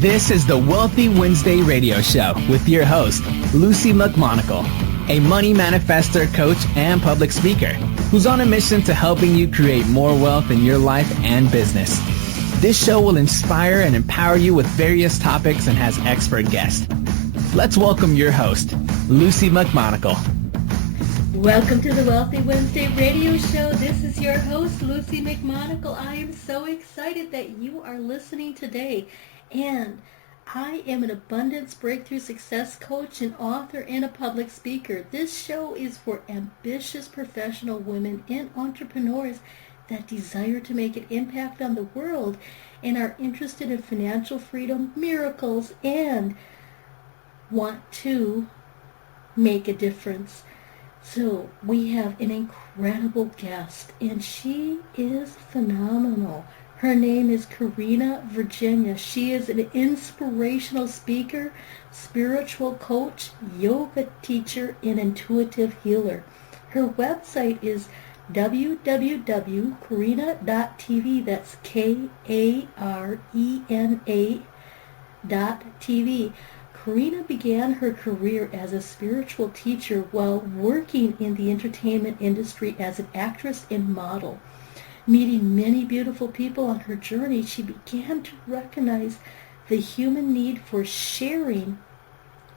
This is the Wealthy Wednesday radio show with your host, Lucy McMonagle, a money manifestor, coach, and public speaker who's on a mission to helping you create more wealth in your life and business. This show will inspire and empower you with various topics and has expert guests. Let's welcome your host, Lucy McMonagle. Welcome to the Wealthy Wednesday radio show. This is your host, Lucy McMonagle. I am so excited that you are listening today. And I am an abundance breakthrough success coach, an author, and a public speaker. This show is for ambitious professional women and entrepreneurs that desire to make an impact on the world and are interested in financial freedom, miracles, and want to make a difference. So we have an incredible guest, and she is phenomenal. Her name is Karena Virginia. She is an inspirational speaker, spiritual coach, yoga teacher, and intuitive healer. Her website is www.karena.tv. That's Karena.tv. Karena began her career as a spiritual teacher while working in the entertainment industry as an actress and model. Meeting many beautiful people on her journey, she began to recognize the human need for sharing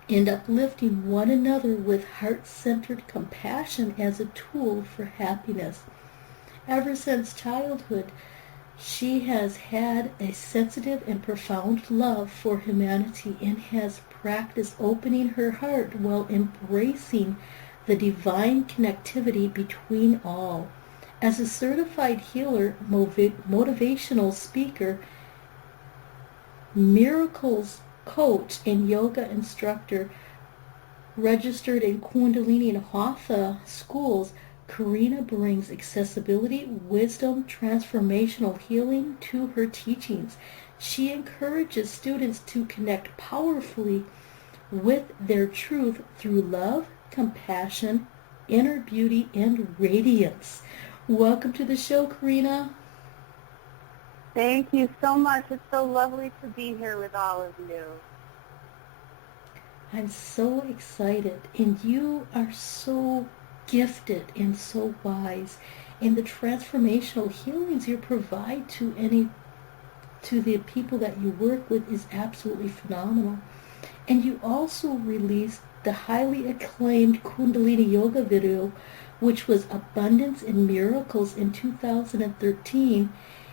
and uplifting one another with heart-centered compassion as a tool for happiness. Ever since childhood, she has had a sensitive and profound love for humanity and has practiced opening her heart while embracing the divine connectivity between all. As a certified healer, motivational speaker, miracles coach, and yoga instructor registered in Kundalini and Hatha schools, Karena brings accessibility, wisdom, transformational healing to her teachings. She encourages students to connect powerfully with their truth through love, compassion, inner beauty, and radiance. Welcome to the show, Karena. Thank you so much. It's so lovely to be here with all of you. I'm so excited, and you are so gifted and so wise. And the transformational healings you provide to the people that you work with is absolutely phenomenal. And you also released the highly acclaimed Kundalini Yoga video, which was Abundance and Miracles in 2013,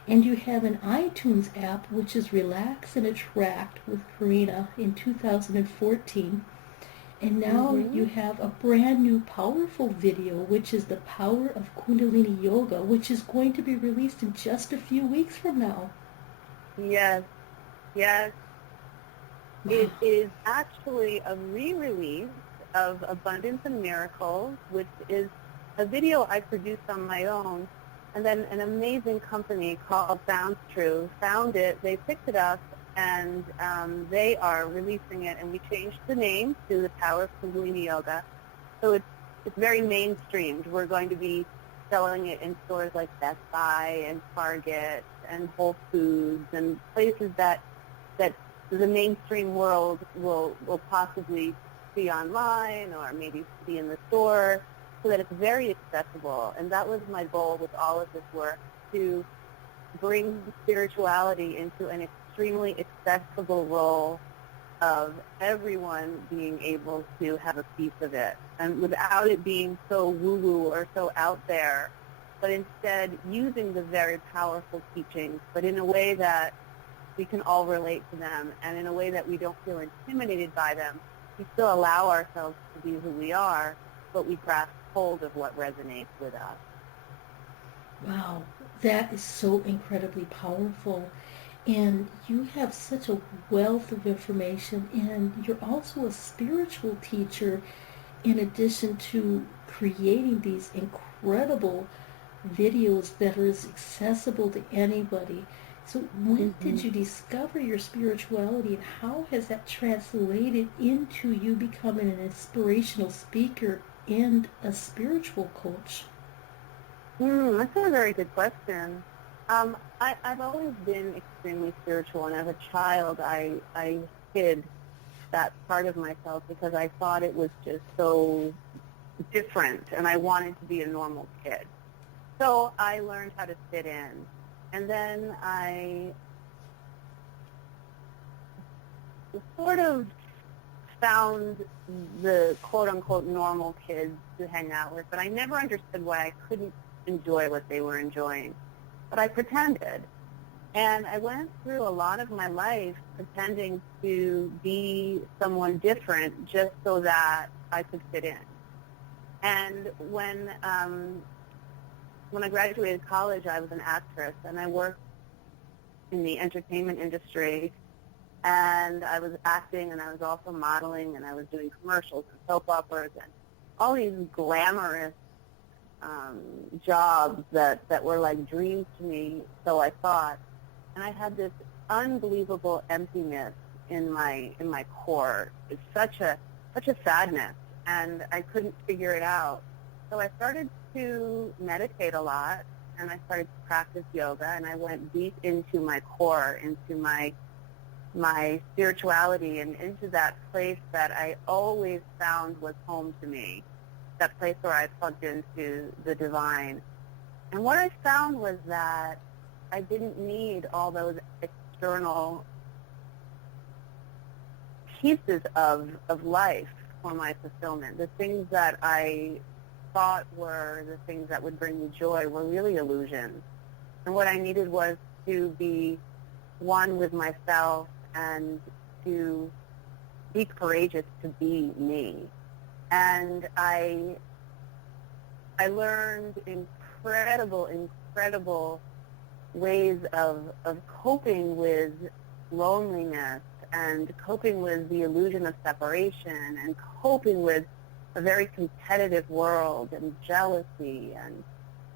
and you have an iTunes app, which is Relax and Attract with Karena in 2014. And now you have a brand new powerful video, which is the Power of Kundalini Yoga, which is going to be released in just a few weeks from now. Yes. Wow. It is actually a re-release of Abundance and Miracles, which is a video I produced on my own, and then an amazing company called Sounds True found it, they picked it up, and they are releasing it, and we changed the name to the Power of Kundalini Yoga. So it's very mainstreamed. We're going to be selling it in stores like Best Buy and Target and Whole Foods and places that the mainstream world will possibly see online or maybe see in the store, so that it's very accessible. And that was my goal with all of this work, to bring spirituality into an extremely accessible role of everyone being able to have a piece of it, and without it being so woo-woo or so out there, but instead using the very powerful teachings, but in a way that we can all relate to them, and in a way that we don't feel intimidated by them. We still allow ourselves to be who we are, but we grasp hold of what resonates with us. Wow, that is so incredibly powerful. And you have such a wealth of information, and you're also a spiritual teacher in addition to creating these incredible videos that are as accessible to anybody. So when did you discover your spirituality, and how has that translated into you becoming an inspirational speaker and a spiritual coach? That's a very good question. I've always been extremely spiritual, and as a child, I hid that part of myself because I thought it was just so different, and I wanted to be a normal kid. So I learned how to fit in. And then I sort of found the quote-unquote normal kids to hang out with, but I never understood why I couldn't enjoy what they were enjoying. But I pretended. And I went through a lot of my life pretending to be someone different just so that I could fit in. And when I graduated college, I was an actress, and I worked in the entertainment industry, and I was acting, and I was also modeling, and I was doing commercials and soap operas and all these glamorous jobs that were like dreams to me, so I thought. And I had this unbelievable emptiness in my core. It's such a sadness, and I couldn't figure it out. So I started to meditate a lot, and I started to practice yoga, and I went deep into my core, into my spirituality, and into that place that I always found was home to me, that place where I plugged into the divine. And what I found was that I didn't need all those external pieces of life for my fulfillment. The things that I thought were the things that would bring me joy were really illusions. And what I needed was to be one with myself and to be courageous to be me. And I learned incredible ways of coping with loneliness and coping with the illusion of separation and coping with a very competitive world and jealousy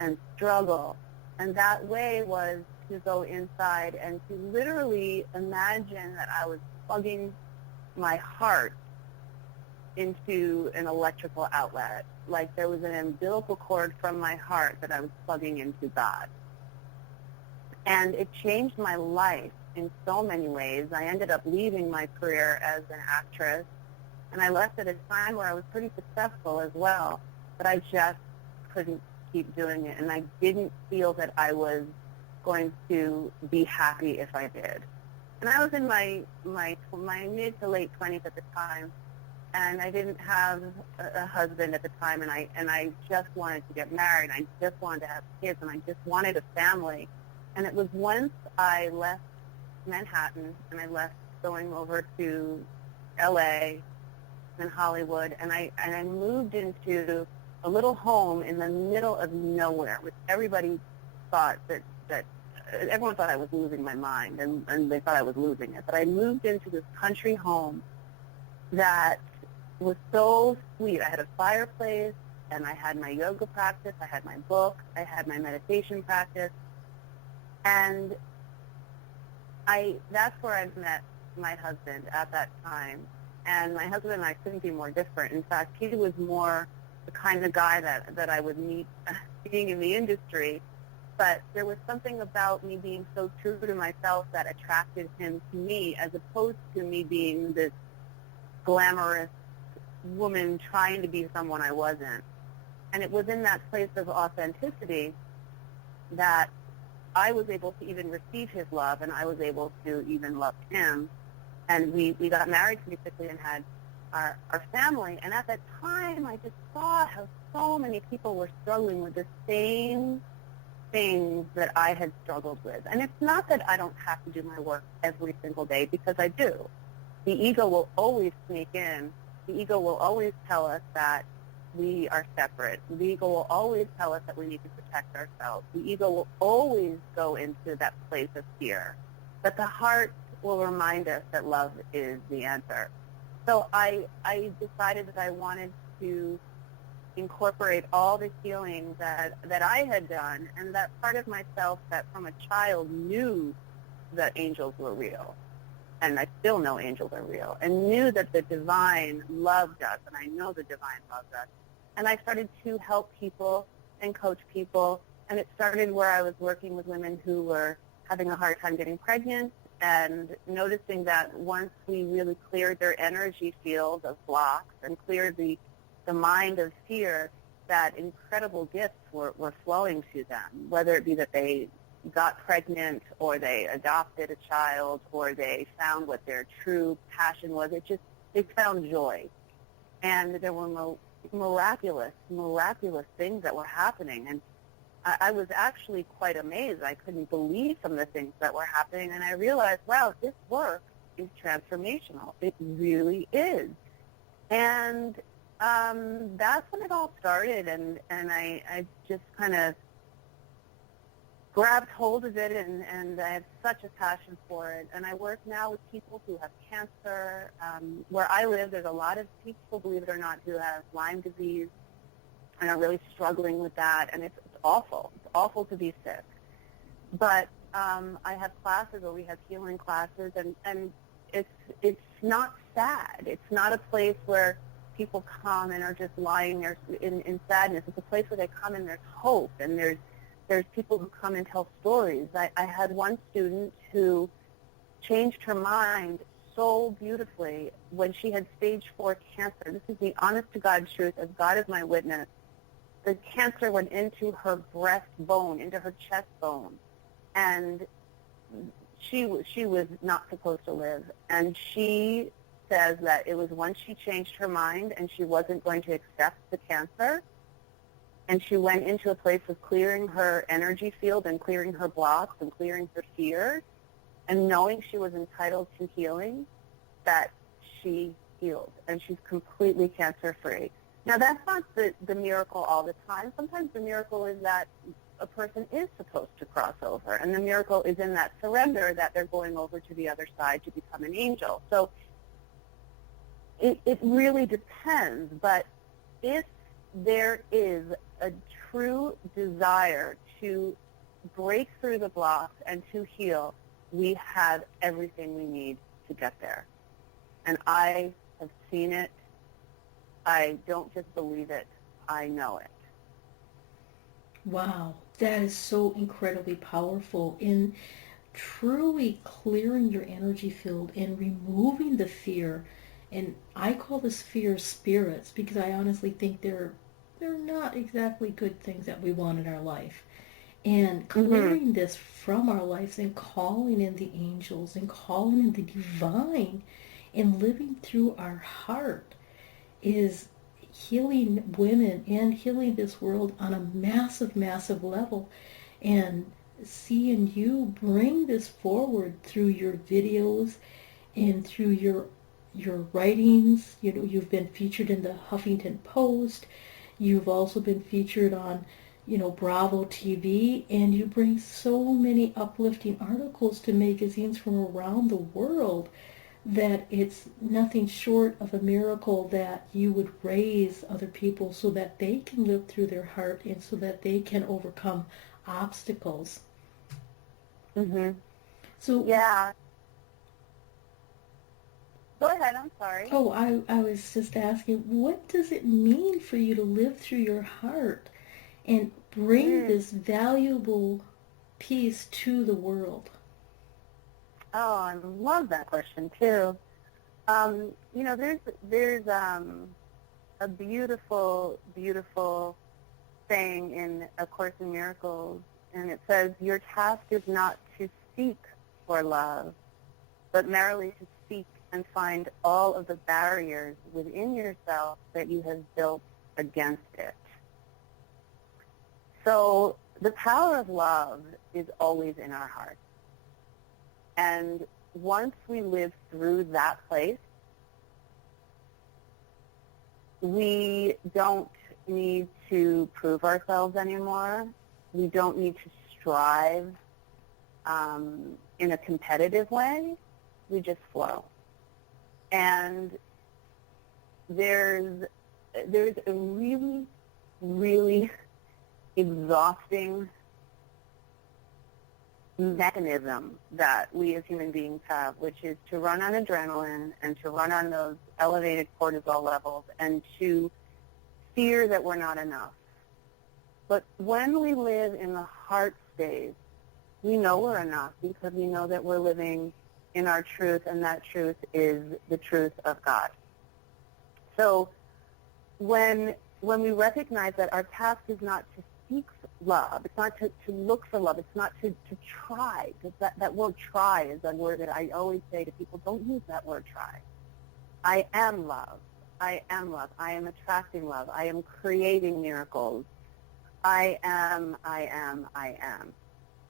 and struggle. And that way was to go inside and to literally imagine that I was plugging my heart into an electrical outlet, like there was an umbilical cord from my heart that I was plugging into God. And it changed my life in so many ways. I ended up leaving my career as an actress, and I left at a time where I was pretty successful as well, but I just couldn't keep doing it, and I didn't feel that I was going to be happy if I did. And I was in my mid to late 20s at the time, and I didn't have a husband at the time, and I just wanted to get married, and I just wanted to have kids, and I just wanted a family. And it was once I left Manhattan and I left going over to LA and Hollywood, and I moved into a little home in the middle of nowhere, which everybody thought that everyone thought I was losing my mind, and they thought I was losing it. But I moved into this country home that was so sweet. I had a fireplace, and I had my yoga practice, I had my book, I had my meditation practice, and that's where I met my husband at that time. And my husband and I couldn't be more different. In fact, he was more the kind of guy that I would meet being in the industry. But there was something about me being so true to myself that attracted him to me, as opposed to me being this glamorous woman trying to be someone I wasn't. And it was in that place of authenticity that I was able to even receive his love, and I was able to even love him. And we got married pretty quickly and had our family. And at that time, I just saw how so many people were struggling with the same things that I had struggled with. And it's not that I don't have to do my work every single day, because I do. The ego will always sneak in. The ego will always tell us that we are separate. The ego will always tell us that we need to protect ourselves. The ego will always go into that place of fear. But the heart will remind us that love is the answer. So I decided that I wanted to incorporate all the healing that I had done, and that part of myself that from a child knew that angels were real. And I still know angels are real, and knew that the divine loved us, and I know the divine loves us. And I started to help people and coach people And it started where I was working with women who were having a hard time getting pregnant, and noticing that once we really cleared their energy field of blocks and cleared the mind of fear, that incredible gifts were flowing to them, whether it be that they got pregnant or they adopted a child or they found what their true passion was. They found joy. And there were miraculous things that were happening. And I was actually quite amazed. I couldn't believe some of the things that were happening. And I realized, wow, this work is transformational. It really is. And that's when it all started. And I just kind of grabbed hold of it, and I have such a passion for it. And I work now with people who have cancer. Where I live, there's a lot of people, believe it or not, who have Lyme disease and are really struggling with that. And it's awful. It's awful to be sick. But I have classes where we have healing classes, and it's not sad. It's not a place where people come and are just lying there in sadness. It's a place where they come and there's hope, and there's people who come and tell stories. I had one student who changed her mind so beautifully when she had stage 4 cancer. This is the honest-to-God truth, as God is my witness. The cancer went into her breastbone, into her chest bone, and she was not supposed to live. And she says that it was once she changed her mind and she wasn't going to accept the cancer, and she went into a place of clearing her energy field and clearing her blocks and clearing her fears, and knowing she was entitled to healing, that she healed, and she's completely cancer-free. Now, that's not the miracle all the time. Sometimes the miracle is that a person is supposed to cross over, and the miracle is in that surrender, that they're going over to the other side to become an angel. So it really depends, but if there is a true desire to break through the blocks and to heal, we have everything we need to get there. And I have seen it. I don't just believe it, I know it. Wow, that is so incredibly powerful in truly clearing your energy field and removing the fear. And I call this fear spirits, because I honestly think they're not exactly good things that we want in our life. And clearing this from our lives and calling in the angels and calling in the divine and living through our heart is healing women and healing this world on a massive, massive level. And seeing you bring this forward through your videos and through your writings. You know, you've been featured in the Huffington Post. You've also been featured on, Bravo TV, and you bring so many uplifting articles to magazines from around the world that it's nothing short of a miracle that you would raise other people so that they can live through their heart and so that they can overcome obstacles. So yeah. Go ahead, I'm sorry. Oh, I was just asking, what does it mean for you to live through your heart and bring this valuable piece to the world? Oh, I love that question too. There's a beautiful, beautiful saying in A Course in Miracles, and it says, "Your task is not to seek for love, but merely to seek and find all of the barriers within yourself that you have built against it." So the power of love is always in our hearts. And once we live through that place, we don't need to prove ourselves anymore. We don't need to strive in a competitive way. We just flow. And there's a really, really exhausting mechanism that we as human beings have, which is to run on adrenaline and to run on those elevated cortisol levels and to fear that we're not enough. But when we live in the heart state, we know we're enough because we know that we're living in our truth, and that truth is the truth of God. So when we recognize that our task is not to seek love, it's not to look for love, it's not to try, because that word try is a word that I always say to people, don't use that word try. I am love. I am love. I am attracting love. I am creating miracles. I am.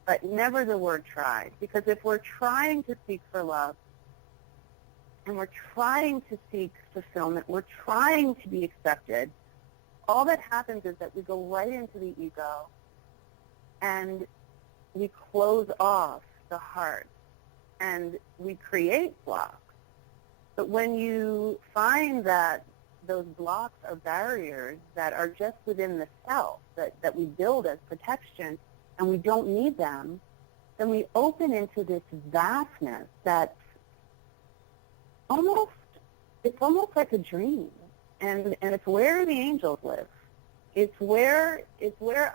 But never the word try, because if we're trying to seek for love and we're trying to seek fulfillment, we're trying to be accepted, all that happens is that we go right into the ego and we close off the heart and we create blocks. But when you find that those blocks are barriers that are just within the self, that we build as protection, and we don't need them, then we open into this vastness that's almost like a dream. And it's where the angels live. It's where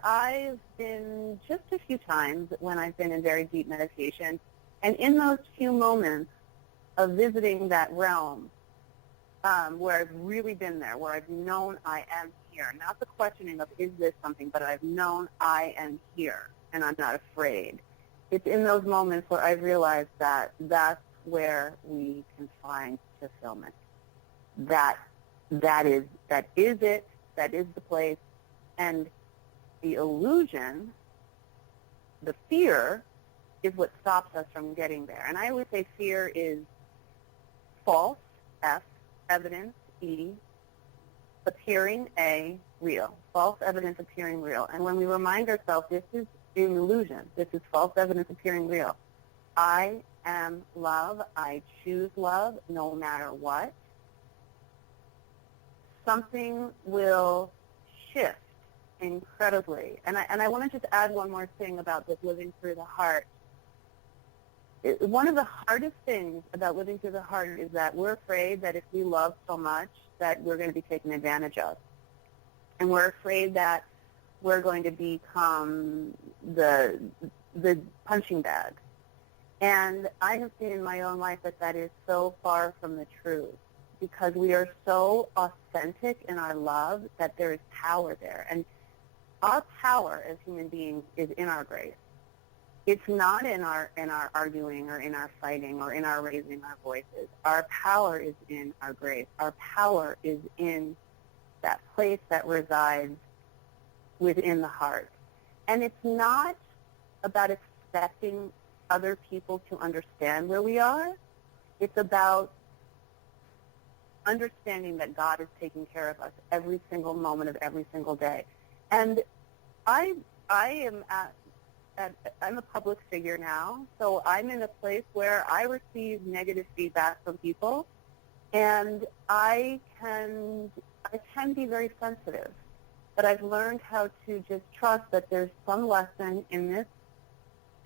I've been just a few times when I've been in very deep meditation. And in those few moments of visiting that realm, where I've really been there, where I've known I am here. Not the questioning of is this something, but I've known I am here and I'm not afraid. It's in those moments where I've realized that that's where we can find fulfillment. That is it. That is the place. And the illusion, the fear, is what stops us from getting there. And I always say fear is false, F, evidence, E, appearing, A, real. False evidence appearing real. And when we remind ourselves this is an illusion, this is false evidence appearing real. I am love. I choose love no matter what. Something will shift incredibly. And I want to just add one more thing about this living through the heart. One of the hardest things about living through the heart is that we're afraid that if we love so much that we're going to be taken advantage of. And we're afraid that we're going to become the punching bag. And I have seen in my own life that is so far from the truth, because we are so authentic in our love that there is power there. And our power as human beings is in our grace. It's not in our arguing or in our fighting or in our raising our voices. Our power is in our grace. Our power is in that place that resides within the heart. And it's not about expecting other people to understand where we are. It's about understanding that God is taking care of us every single moment of every single day. And I'm a public figure now, so I'm in a place where I receive negative feedback from people, and I can be very sensitive. But I've learned how to just trust that there's some lesson in this,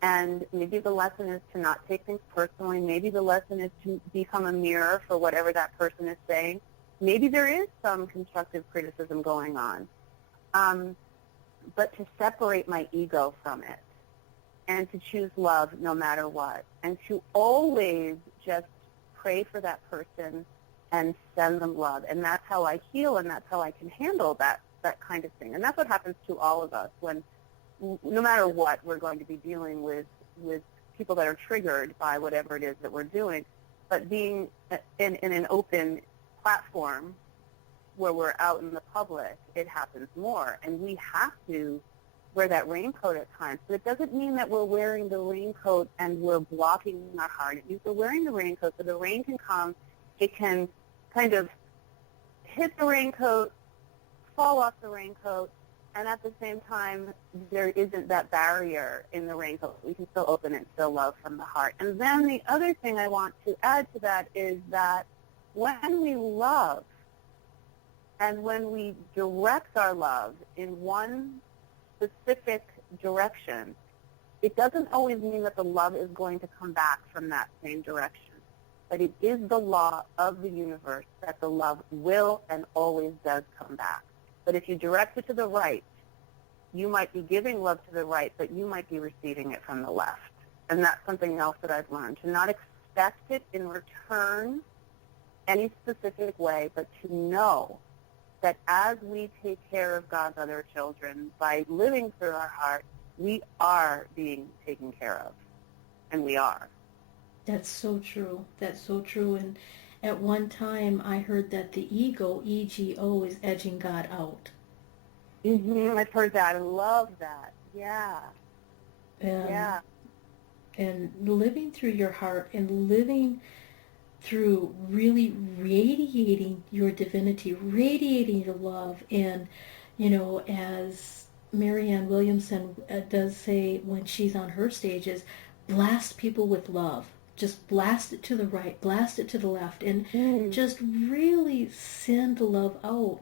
and maybe the lesson is to not take things personally. Maybe the lesson is to become a mirror for whatever that person is saying. Maybe there is some constructive criticism going on, but to separate my ego from it and to choose love no matter what, and to always just pray for that person and send them love. And that's how I heal, and that's how I can handle that kind of thing. And that's what happens to all of us when, no matter what, we're going to be dealing with people that are triggered by whatever it is that we're doing. But being in an open platform where we're out in the public, it happens more. And we have to wear that raincoat at times. But it doesn't mean that we're wearing the raincoat and we're blocking our heart. It means we're wearing the raincoat so the rain can come. It can kind of hit the raincoat, fall off the raincoat, and at the same time, there isn't that barrier in the raincoat. We can still open it and still love from the heart. And then the other thing I want to add to that is that when we love and when we direct our love in one specific direction, it doesn't always mean that the love is going to come back from that same direction. But it is the law of the universe that the love will and always does come back. But if you direct it to the right, you might be giving love to the right, but you might be receiving it from the left. And that's something else that I've learned, to not expect it in return any specific way, but to know that as we take care of God's other children, by living through our heart, we are being taken care of. And we are. That's so true. That's so true. And at one time, I heard that the ego, ego, is edging God out. I've heard that. I love that. Yeah. Yeah. And living through your heart and living through really radiating your divinity, radiating your love. And, as Marianne Williamson does say when she's on her stages, blast people with love. Just blast it to the right, blast it to the left, and just really send the love out.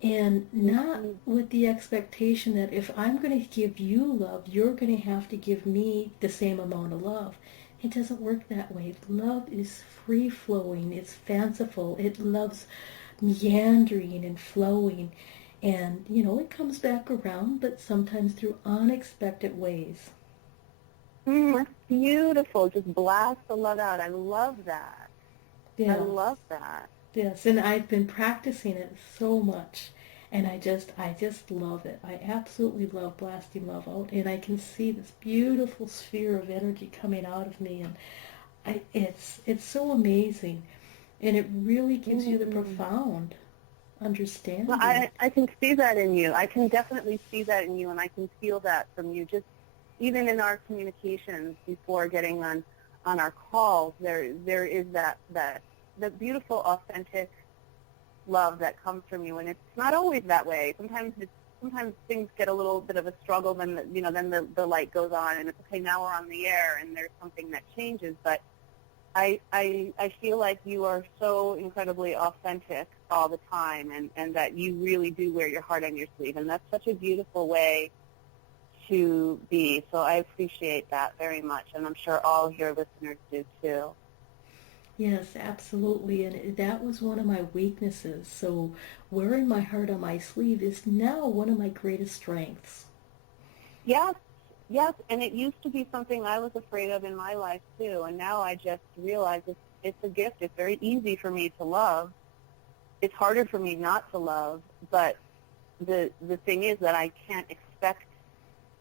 And not with the expectation that if I'm going to give you love, you're going to have to give me the same amount of love. It doesn't work that way. Love is free-flowing. It's fanciful. It loves meandering and flowing. And, it comes back around, but sometimes through unexpected ways. That's beautiful. Just blast the love out. I love that. Yeah. I love that. Yes, and I've been practicing it so much, and I just love it. I absolutely love blasting love out, and I can see this beautiful sphere of energy coming out of me, and it's so amazing, and it really gives you the profound understanding. Well, I can see that in you. I can definitely see that in you, and I can feel that from you. Just even in our communications before getting on our calls, there is that beautiful, authentic love that comes from you, and it's not always that way. Sometimes things get a little bit of a struggle, then the light goes on, and it's okay. Now we're on the air, and there's something that changes. But I feel like you are so incredibly authentic all the time, and that you really do wear your heart on your sleeve, and that's such a beautiful way to be. So I appreciate that very much, and I'm sure all of your listeners do too. Yes, absolutely. And that was one of my weaknesses. So wearing my heart on my sleeve is now one of my greatest strengths. Yes. And it used to be something I was afraid of in my life too. And now I just realize it's a gift. It's very easy for me to love. It's harder for me not to love. But the thing is that I can't expect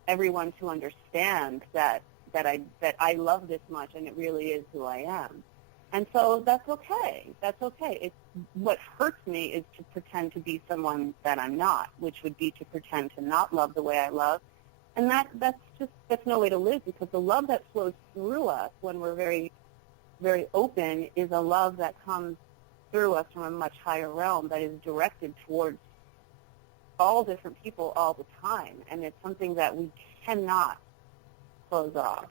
everyone to understand that I love this much, and it really is who I am. And so that's okay. That's okay. What hurts me is to pretend to be someone that I'm not, which would be to pretend to not love the way I love. And that's no way to live, because the love that flows through us when we're very, very open is a love that comes through us from a much higher realm that is directed towards all different people all the time. And it's something that we cannot close off.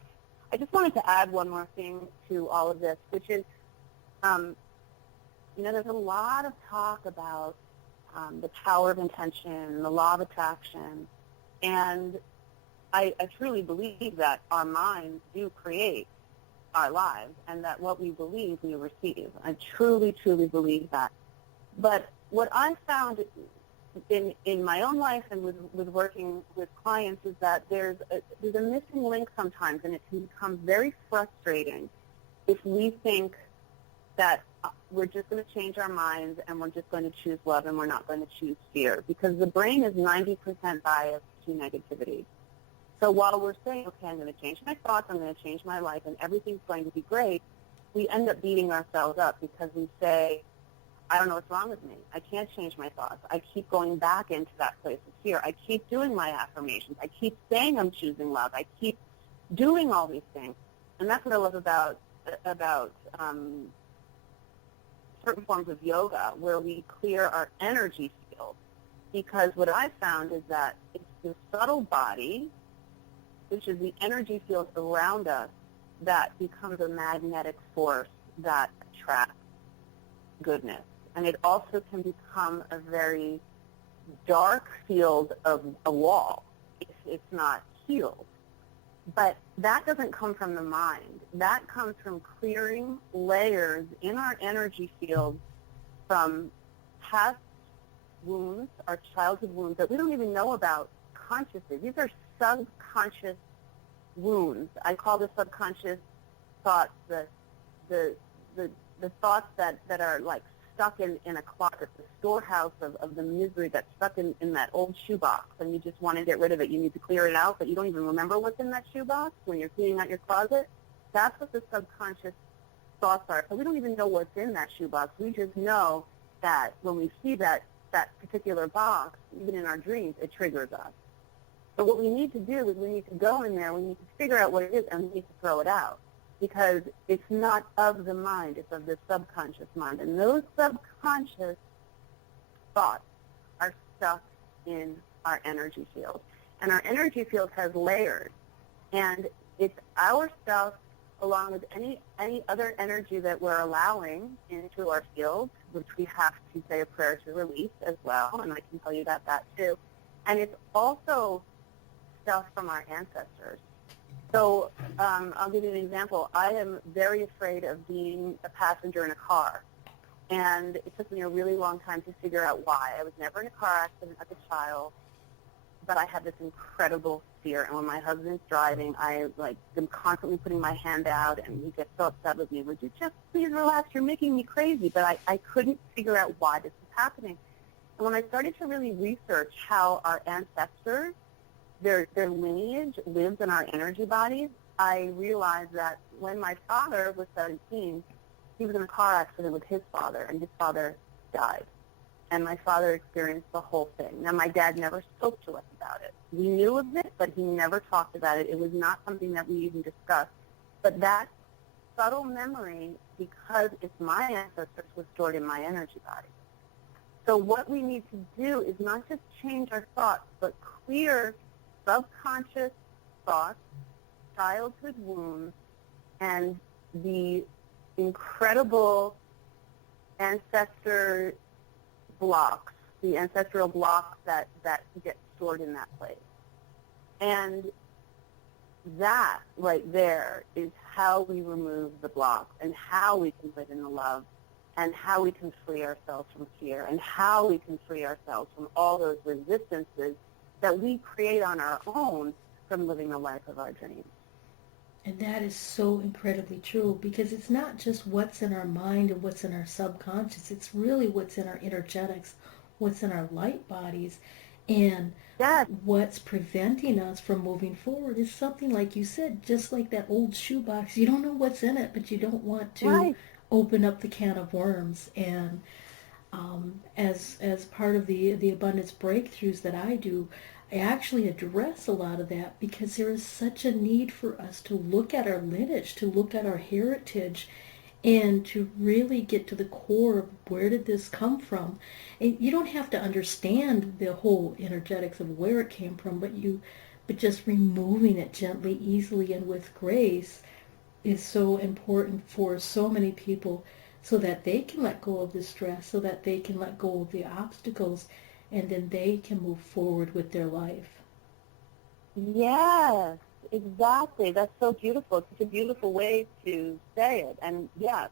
I just wanted to add one more thing to all of this, which is, there's a lot of talk about the power of intention, the law of attraction, and I truly believe that our minds do create our lives, and that what we believe, we receive. I truly, truly believe that. But what I've found in my own life and with working with clients is that there's a missing link sometimes, and it can become very frustrating if we think that we're just going to change our minds and we're just going to choose love and we're not going to choose fear, because the brain is 90% biased to negativity. So while we're saying, okay, I'm going to change my thoughts, I'm going to change my life, and everything's going to be great, we end up beating ourselves up because we say, I don't know what's wrong with me. I can't change my thoughts. I keep going back into that place of fear. I keep doing my affirmations. I keep saying I'm choosing love. I keep doing all these things. And that's what I love about certain forms of yoga, where we clear our energy field. Because what I've found is that it's the subtle body, which is the energy field around us, that becomes a magnetic force that attracts goodness. And it also can become a very dark field of a wall if it's not healed. But that doesn't come from the mind. That comes from clearing layers in our energy field from past wounds, our childhood wounds that we don't even know about subconsciously. These are subconscious wounds. I call the subconscious thoughts the thoughts that are like stuck in a closet, the storehouse of the misery that's stuck in that old shoebox, and you just want to get rid of it. You need to clear it out, but you don't even remember what's in that shoebox when you're cleaning out your closet. That's what the subconscious thoughts are. So we don't even know what's in that shoebox. We just know that when we see that particular box, even in our dreams, it triggers us. So what we need to do is we need to go in there, we need to figure out what it is, and we need to throw it out. Because it's not of the mind, it's of the subconscious mind. And those subconscious thoughts are stuck in our energy field. And our energy field has layers. And it's our stuff along with any other energy that we're allowing into our field, which we have to say a prayer to release as well, and I can tell you about that too. And it's also stuff from our ancestors. So I'll give you an example. I am very afraid of being a passenger in a car. And it took me a really long time to figure out why. I was never in a car accident as a child, but I had this incredible fear. And when my husband's driving, I am constantly putting my hand out, and he gets so upset with me. Would you just please relax? You're making me crazy. But I couldn't figure out why this was happening. And when I started to really research how our ancestors, their lineage lives in our energy bodies, I realized that when my father was 17, he was in a car accident with his father, and his father died. And my father experienced the whole thing. Now, my dad never spoke to us about it. We knew of it, but he never talked about it. It was not something that we even discussed. But that subtle memory, because it's my ancestors, was stored in my energy body. So what we need to do is not just change our thoughts, but clear subconscious thoughts, childhood wounds, and the incredible ancestor blocks, the ancestral blocks that get stored in that place. And that right there is how we remove the blocks and how we can live in the love and how we can free ourselves from fear and how we can free ourselves from all those resistances that we create on our own from living the life of our dreams. And that is so incredibly true, because it's not just what's in our mind and what's in our subconscious. It's really what's in our energetics, what's in our light bodies, and yes, what's preventing us from moving forward is something like you said, just like that old shoebox. You don't know what's in it, but you don't want to open up the can of worms. And as part of the abundance breakthroughs that I do, I actually address a lot of that, because there is such a need for us to look at our lineage, to look at our heritage, and to really get to the core of where did this come from. And you don't have to understand the whole energetics of where it came from, but just removing it gently, easily, and with grace is so important for so many people, so that they can let go of the stress, so that they can let go of the obstacles, and then they can move forward with their life. Yes, exactly. That's so beautiful. It's such a beautiful way to say it. And yes,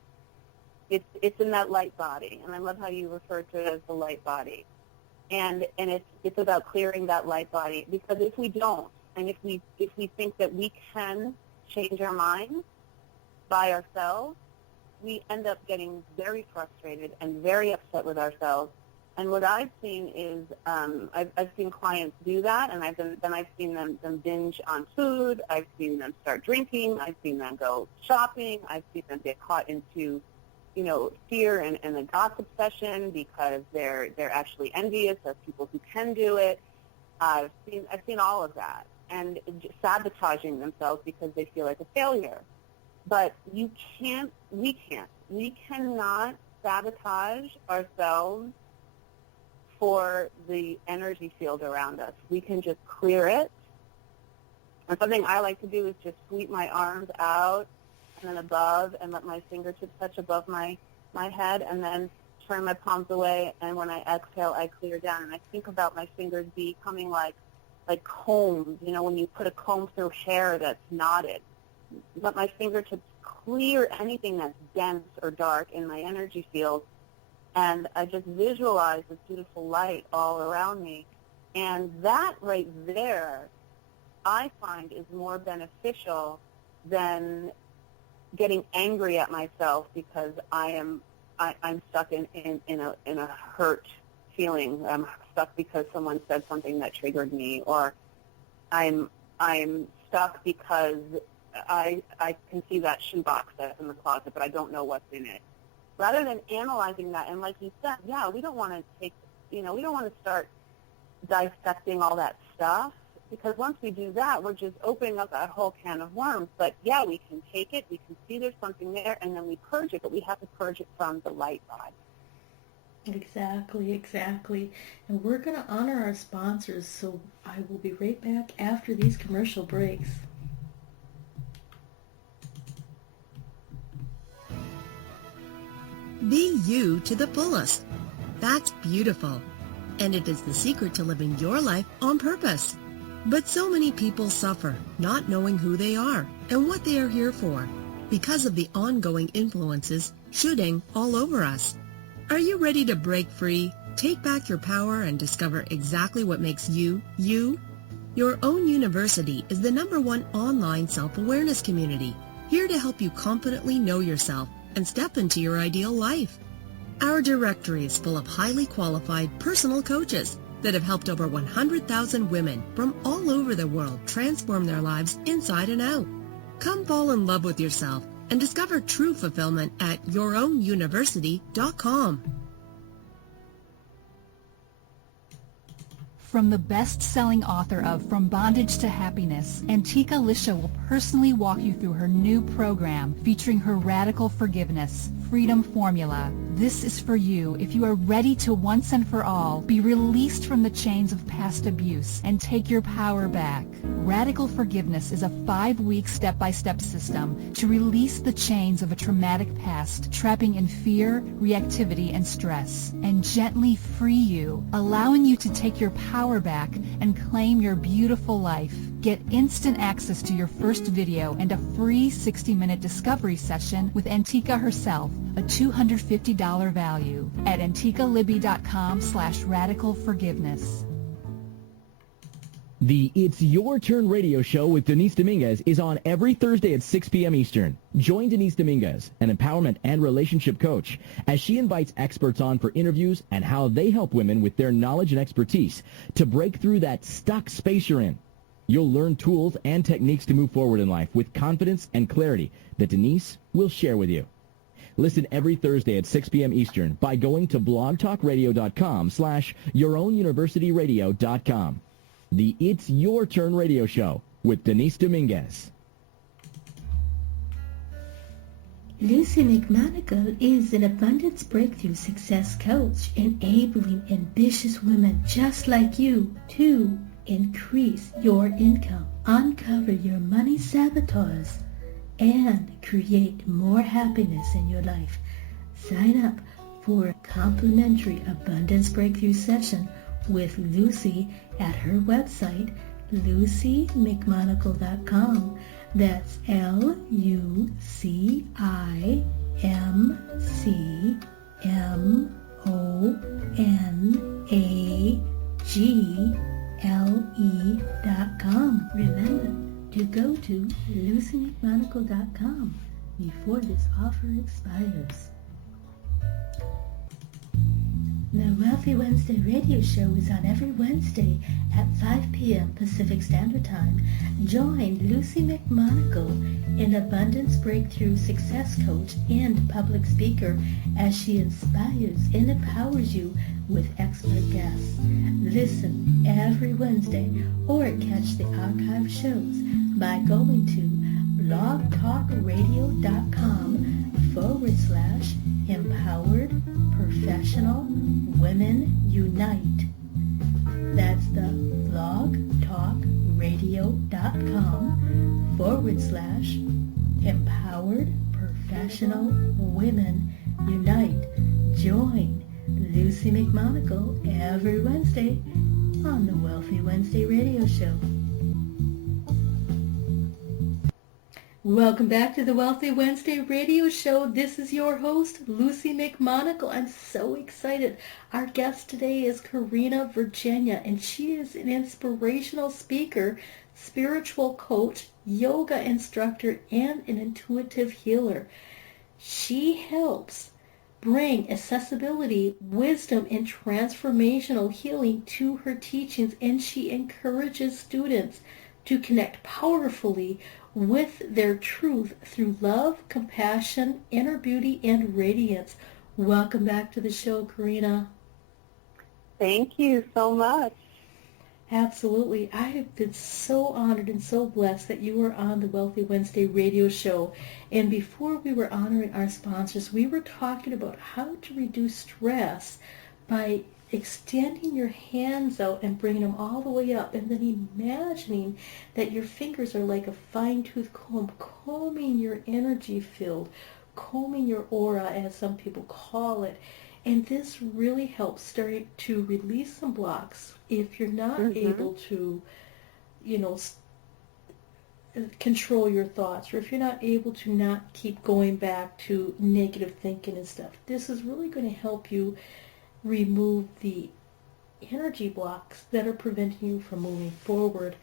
it's in that light body. And I love how you refer to it as the light body. And it's about clearing that light body, because if we don't, and if we think that we can change our minds by ourselves, we end up getting very frustrated and very upset with ourselves. And what I've seen is I've seen clients do that, and I've seen them binge on food. I've seen them start drinking. I've seen them go shopping. I've seen them get caught into, fear and a gossip session because they're actually envious of people who can do it. I've seen all of that, and just sabotaging themselves because they feel like a failure. But we cannot sabotage ourselves for the energy field around us. We can just clear it. And something I like to do is just sweep my arms out and then above, and let my fingertips touch above my head, and then turn my palms away. And when I exhale, I clear down. And I think about my fingers becoming like combs, when you put a comb through hair that's knotted. Let my fingertips clear anything that's dense or dark in my energy field. And I just visualize this beautiful light all around me. And that right there, I find, is more beneficial than getting angry at myself because I'm stuck in a hurt feeling. I'm stuck because someone said something that triggered me, or I'm stuck because I can see that shoebox that's in the closet, but I don't know what's in it. Rather than analyzing that, and like you said, yeah, we don't want to start dissecting all that stuff, because once we do that, we're just opening up that whole can of worms. But yeah, we can take it, we can see there's something there, and then we purge it, but we have to purge it from the light side. Exactly. And we're going to honor our sponsors, so I will be right back after these commercial breaks. Be you to the fullest. That's beautiful. And it is the secret to living your life on purpose. But so many people suffer not knowing who they are and what they are here for because of the ongoing influences shooting all over us. Are you ready to break free, take back your power, and discover exactly what makes you, you? Your Own University is the #1 online self-awareness community, here to help you confidently know yourself and step into your ideal life. Our directory is full of highly qualified personal coaches that have helped over 100,000 women from all over the world transform their lives inside and out. Come fall in love with yourself and discover true fulfillment at yourownuniversity.com. From the best-selling author of From Bondage to Happiness, Antika Lisha will personally walk you through her new program featuring her Radical Forgiveness Freedom Formula. This is for you if you are ready to once and for all be released from the chains of past abuse and take your power back. Radical Forgiveness is a 5-week step-by-step system to release the chains of a traumatic past, trapping in fear, reactivity, and stress, and gently free you, allowing you to take your power back and claim your beautiful life. Get instant access to your first video and a free 60-minute discovery session with Antika herself, a $250 value, at antikalibby.com/radicalforgiveness. The It's Your Turn radio show with Denise Dominguez is on every Thursday at 6 p.m. Eastern. Join Denise Dominguez, an empowerment and relationship coach, as she invites experts on for interviews and how they help women with their knowledge and expertise to break through that stuck space you're in. You'll learn tools and techniques to move forward in life with confidence and clarity that Denise will share with you. Listen every Thursday at 6 p.m. Eastern by going to blogtalkradio.com/yourownuniversityradio.com. The It's Your Turn radio show with Denise Dominguez. Lucy McMonagle is an abundance breakthrough success coach, enabling ambitious women just like you to increase your income, uncover your money saboteurs, and create more happiness in your life. Sign up for a complimentary abundance breakthrough session with Lucy at her website, lucymcmonagle.com. That's LucyMcMonagle.com. Remember to go to lucymcmonagle.com before this offer expires. The Wealthy Wednesday radio show is on every Wednesday at 5 p.m. Pacific Standard Time. Join Lucy McMonagle, an abundance breakthrough success coach and public speaker, as she inspires and empowers you with expert guests. Listen every Wednesday or catch the archive shows by going to blogtalkradio.com/empowered professional women unite. That's the blogtalkradio.com/empowered professional women unite. Join Lucy McMonagle every Wednesday on the Wealthy Wednesday radio show. Welcome back to the Wealthy Wednesday radio show. This is your host, Lucy McMonagle. I'm so excited. Our guest today is Karena, Virginia, and she is an inspirational speaker, spiritual coach, yoga instructor, and an intuitive healer. She helps bring accessibility, wisdom, and transformational healing to her teachings, and she encourages students to connect powerfully with their truth through love, compassion, inner beauty, and radiance. Welcome back to the show, Karena. Thank you so much. Absolutely. I have been so honored and so blessed that you were on the Wealthy Wednesday radio show. And before we were honoring our sponsors, we were talking about how to reduce stress by extending your hands out and bringing them all the way up, and then imagining that your fingers are like a fine-tooth comb, combing your energy field, combing your aura, as some people call it. And this really helps start to release some blocks. If you're not able to, control your thoughts, or if you're not able to not keep going back to negative thinking and stuff, this is really going to help you remove the energy blocks that are preventing you from moving forward.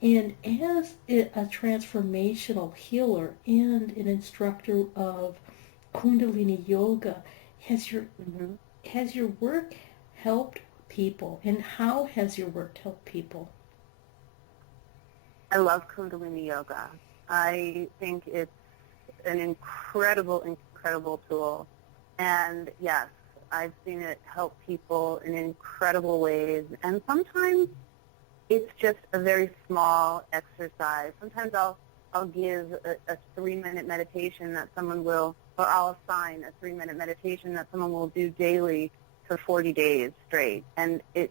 And as a transformational healer and an instructor of Kundalini Yoga, has your work helped people, and how has your work helped people? I love Kundalini Yoga. I think it's an incredible, incredible tool. And yes, I've seen it help people in incredible ways. And sometimes it's just a very small exercise. Sometimes I'll give a 3-minute meditation that someone will, or I'll assign a 3-minute meditation that someone will do daily for 40 days straight. And it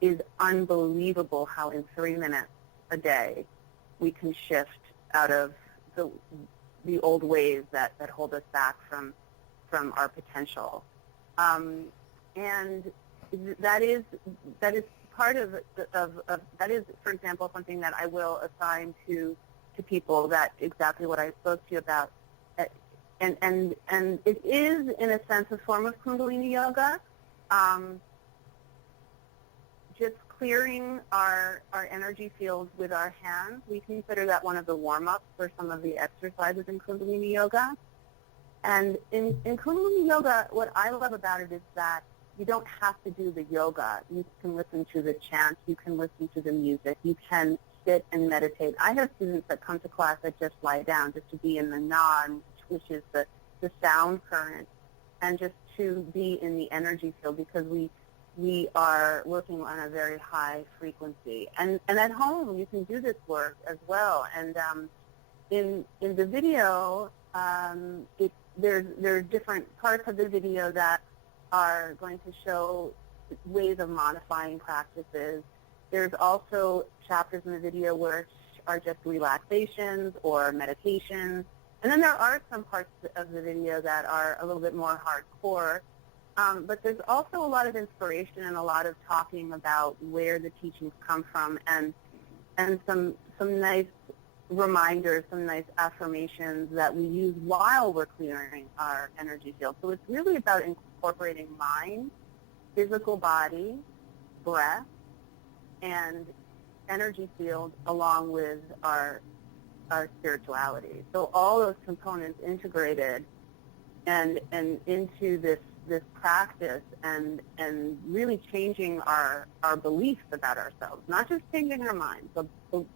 is unbelievable how in 3 minutes a day we can shift out of the old ways that hold us back from our potential. And that is part of that is, for example, something that I will assign to people, that exactly what I spoke to you about. And it is, in a sense, a form of Kundalini Yoga, just clearing our energy fields with our hands. We consider that one of the warm-ups for some of the exercises in Kundalini Yoga. And in Kundalini Yoga, what I love about it is that you don't have to do the yoga. You can listen to the chant. You can listen to the music. You can sit and meditate. I have students that come to class that just lie down, just to be in the na, which is the sound current, and just to be in the energy field, because we are working on a very high frequency. And at home, you can do this work as well. And in the video, there's different parts of the video that are going to show ways of modifying practices. There's also chapters in the video which are just relaxations or meditations. And then there are some parts of the video that are a little bit more hardcore. But there's also a lot of inspiration and a lot of talking about where the teachings come from, and some nice reminders, some nice affirmations that we use while we're clearing our energy field. So it's really about incorporating mind, physical body, breath, and energy field along with our spirituality. So all those components integrated and into this practice, and really changing our beliefs about ourselves. Not just changing our minds, but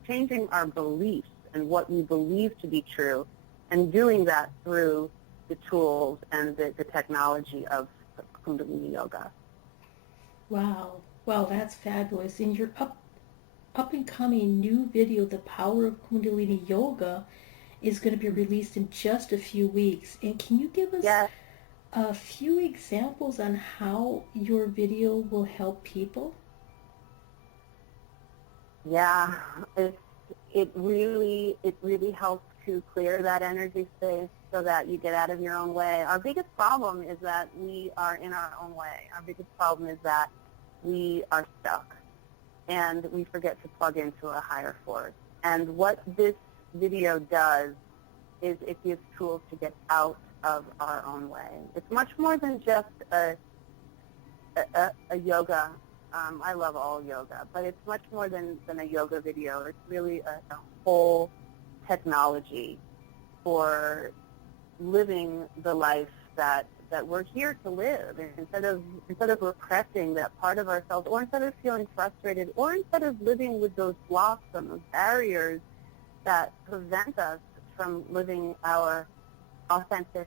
changing our beliefs and what we believe to be true, and doing that through the tools and the technology of Kundalini Yoga. Wow, that's fabulous. And your up and coming new video, The Power of Kundalini Yoga, is going to be released in just a few weeks. And can you give us a few examples on how your video will help people? Yeah, it really helps to clear that energy space so that you get out of your own way. Our biggest problem is that we are in our own way. Our biggest problem is that we are stuck and we forget to plug into a higher force. And what this video does is it gives tools to get out of our own way. It's much more than just a yoga. I love all yoga, but it's much more than a yoga video. It's really a whole technology for living the life that we're here to live. And instead of repressing that part of ourselves, or instead of feeling frustrated, or instead of living with those blocks and those barriers that prevent us from living our authentic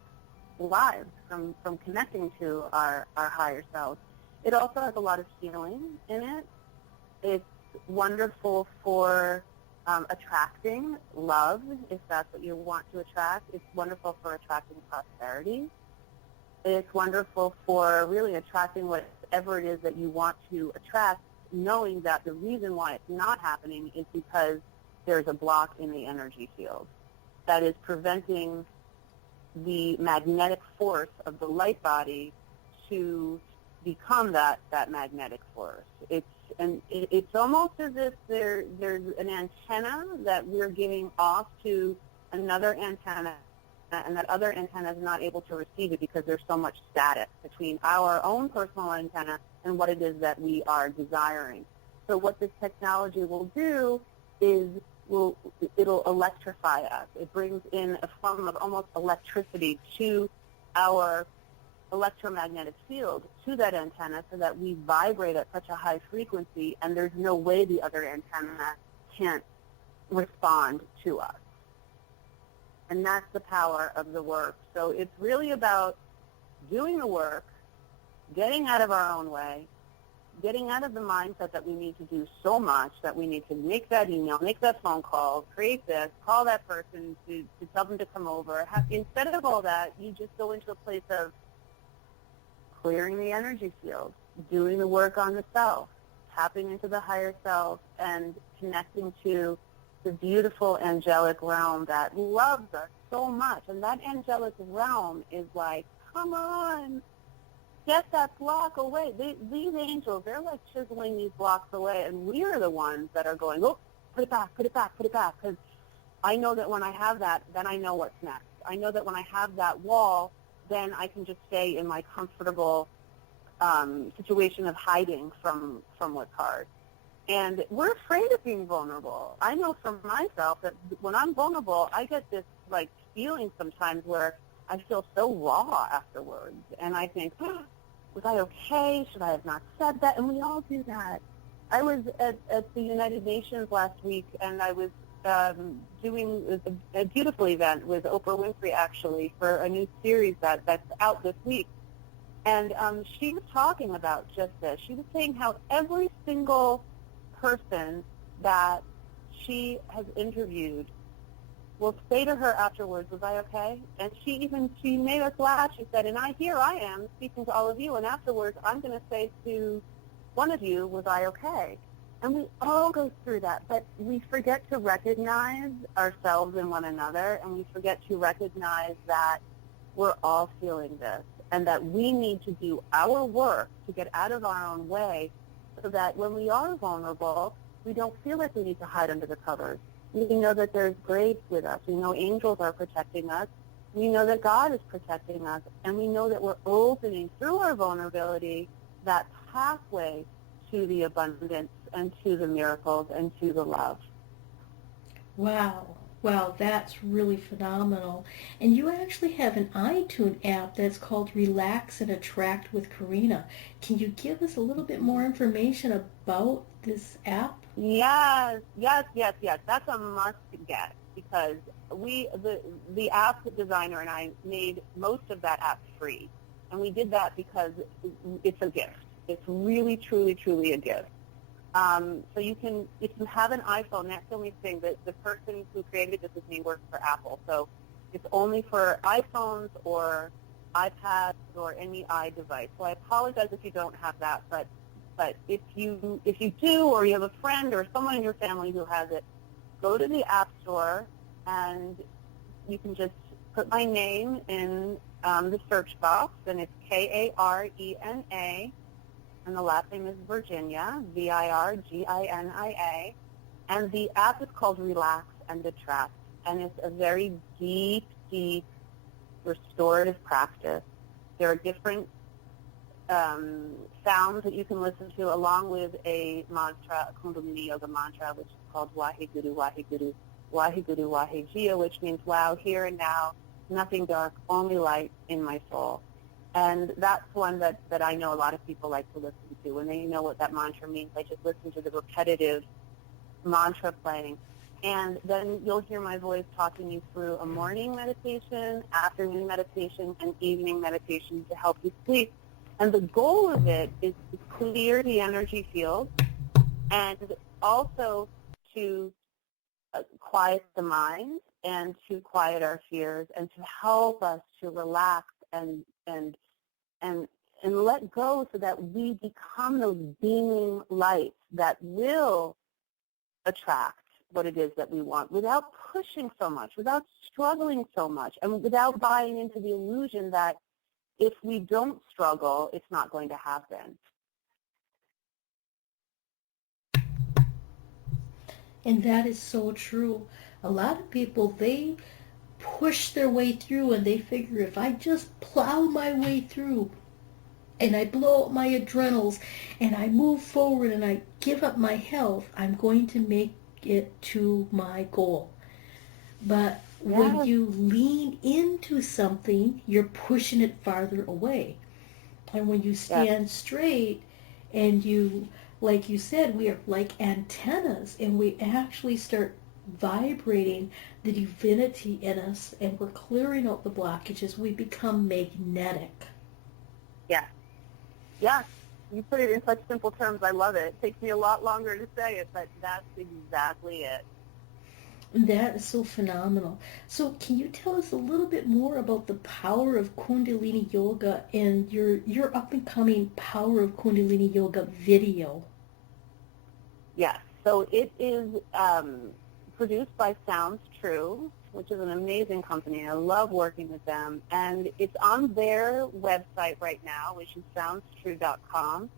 lives, from connecting to our higher selves. It also has a lot of healing in it. It's wonderful for attracting love, if that's what you want to attract. It's wonderful for attracting prosperity. It's wonderful for really attracting whatever it is that you want to attract, knowing that the reason why it's not happening is because there's a block in the energy field that is preventing the magnetic force of the light body to become that magnetic force. It's almost as if there's an antenna that we're giving off to another antenna, and that other antenna is not able to receive it because there's so much static between our own personal antenna and what it is that we are desiring. So what this technology will do is it'll electrify us. It brings in a form of almost electricity to our electromagnetic field, to that antenna, so that we vibrate at such a high frequency, and there's no way the other antenna can't respond to us. And that's the power of the work. So it's really about doing the work, getting out of our own way, getting out of the mindset that we need to do so much, that we need to make that email, make that phone call, create this, call that person to tell them to come over. Instead of all that, you just go into a place of clearing the energy field, doing the work on the self, tapping into the higher self, and connecting to the beautiful angelic realm that loves us so much. And that angelic realm is like, come on, get that block away. These angels, they're like chiseling these blocks away, and we are the ones that are going, oh, put it back, put it back, put it back, because I know that when I have that, then I know what's next. I know that when I have that wall, then I can just stay in my comfortable situation of hiding from what's hard. And we're afraid of being vulnerable. I know for myself that when I'm vulnerable, I get this like feeling sometimes where I feel so raw afterwards. And I think, oh, was I okay? Should I have not said that? And we all do that. I was at the United Nations last week, and I was doing a beautiful event with Oprah Winfrey, actually, for a new series that's out this week. And she was talking about just this. She was saying how every single person that she has interviewed will say to her afterwards, was I okay? And she made us laugh. She said, and here I am speaking to all of you, and afterwards I'm going to say to one of you, was I okay? And we all go through that, but we forget to recognize ourselves in one another, and we forget to recognize that we're all feeling this, and that we need to do our work to get out of our own way, so that when we are vulnerable, we don't feel like we need to hide under the covers. We know that there's grace with us. We know angels are protecting us. We know that God is protecting us. And we know that we're opening through our vulnerability that pathway to the abundance and to the miracles and to the love. Wow. Wow, that's really phenomenal. And you actually have an iTunes app that's called Relax and Attract with Karena. Can you give us a little bit more information about this app? Yes. That's a must get, because the app designer and I made most of that app free. And we did that because it's a gift. It's really, truly, truly a gift. So you can, if you have an iPhone, that's the only thing, that the person who created this with me works for Apple. So it's only for iPhones or iPads or any iDevice. So I apologize if you don't have that, but if you do, or you have a friend or someone in your family who has it, go to the App Store and you can just put my name in the search box, and it's Karena. And the last name is Virginia, Virginia, and the app is called Relax and Attract and it's a very deep, deep restorative practice. There are different sounds that you can listen to along with a mantra, a Kundalini Yoga mantra, which is called Waheguru, Waheguru, Waheguru, Waheguru, which means wow, here and now, nothing dark, only light in my soul. And that's one that I know a lot of people like to listen to. When they know what that mantra means, they just listen to the repetitive mantra playing. And then you'll hear my voice talking you through a morning meditation, afternoon meditation, and evening meditation to help you sleep. And the goal of it is to clear the energy field and also to quiet the mind and to quiet our fears and to help us to relax and let go so that we become those beaming lights that will attract what it is that we want without pushing so much, without struggling so much, and without buying into the illusion that if we don't struggle, it's not going to happen. And that is so true. A lot of people, they push their way through and they figure if I just plow my way through and I blow up my adrenals and I move forward and I give up my health, I'm going to make it to my goal. But when you lean into something, you're pushing it farther away. And when you stand straight and you, like you said, we are like antennas and we actually start vibrating the divinity in us and we're clearing out the blockages, we become magnetic. Yeah. Yeah. You put it in such simple terms. I love it. It takes me a lot longer to say it, but that's exactly it. That is so phenomenal. So can you tell us a little bit more about the Power of Kundalini Yoga and your up-and-coming Power of Kundalini Yoga video? Yes. So it is produced by Sounds True, which is an amazing company. I love working with them. And it's on their website right now, which is soundstrue.com.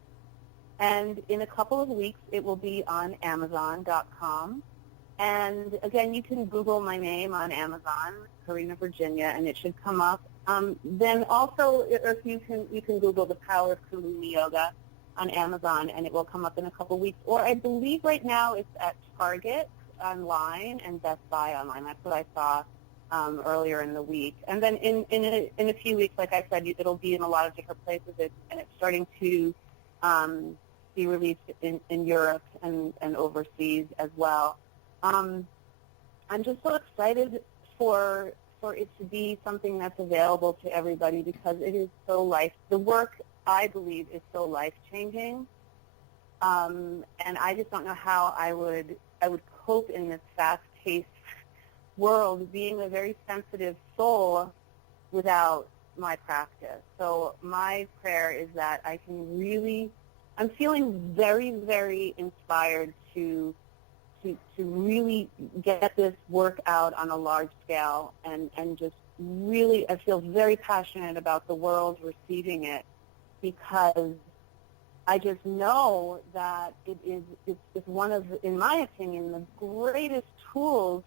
And in a couple of weeks, it will be on Amazon.com. And again, you can Google my name on Amazon, Karena, Virginia, and it should come up. Then also, if you can Google the Power of Kundalini Yoga on Amazon, and it will come up in a couple weeks. Or I believe right now it's at Target online and Best Buy online. That's what I saw earlier in the week. And then in a few weeks, like I said, it'll be in a lot of different places, and it's starting to be released in Europe and overseas as well. I'm just so excited for it to be something that's available to everybody because it is so the work, I believe, is so life-changing. And I just don't know how I would cope in this fast-paced world, being a very sensitive soul without my practice. So my prayer is that I can really, I'm feeling very, very inspired to really get this work out on a large scale and just really, I feel very passionate about the world receiving it because I just know that it's one of, in my opinion, the greatest tools